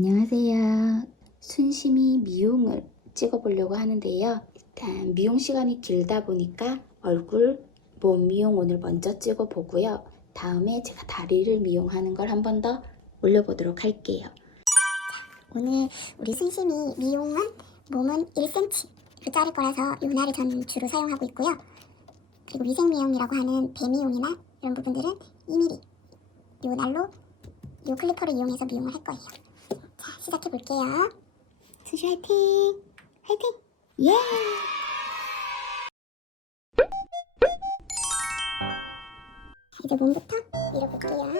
안녕하세요. 순심히 미용을 찍어보려고 하는데요. 미용 시간이 길다 보니까 얼굴, 몸 미용 오늘 먼저 찍어보고요. 다음에 제가 다리를 미용하는 걸 한 번 더 올려보도록 할게요. 오늘 우리 순심이 미용은 몸은 1cm로 자를 거라서 이 날을 저는 주로 사용하고 있고요. 그리고 위생 미용이라고 하는 배미용이나 이런 부분들은 2mm 이 날로 이 클리퍼를 이용해서 미용을 할 거예요. 자 시작해 볼게요. 순시 화이팅! 화이팅! 예! 이제 몸부터 밀어볼게요.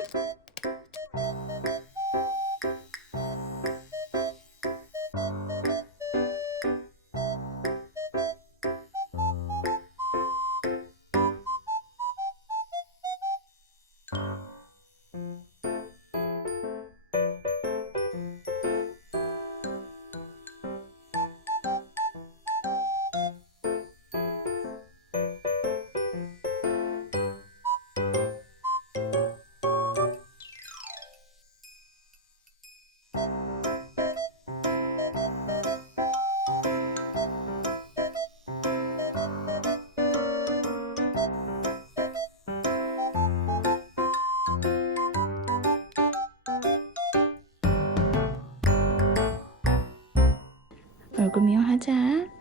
얼굴 미용하자.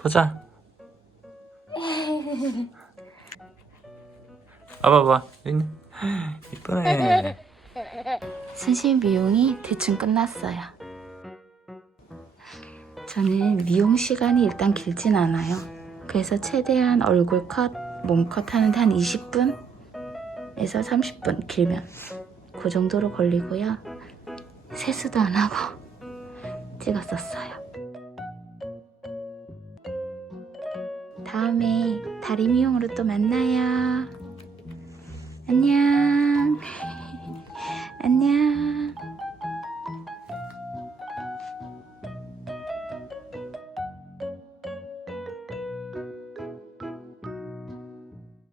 보자. 여기 이쁘네. 순심 미용이 대충 끝났어요. 저는 미용 시간이 일단 길진 않아요. 그래서 최대한 얼굴 컷, 몸 컷 하는데 한 20분에서 30분 길면 그 정도로 걸리고요. 세수도 안 하고 찍었었어요. 다음에 다리 미용으로 또 만나요. 안녕.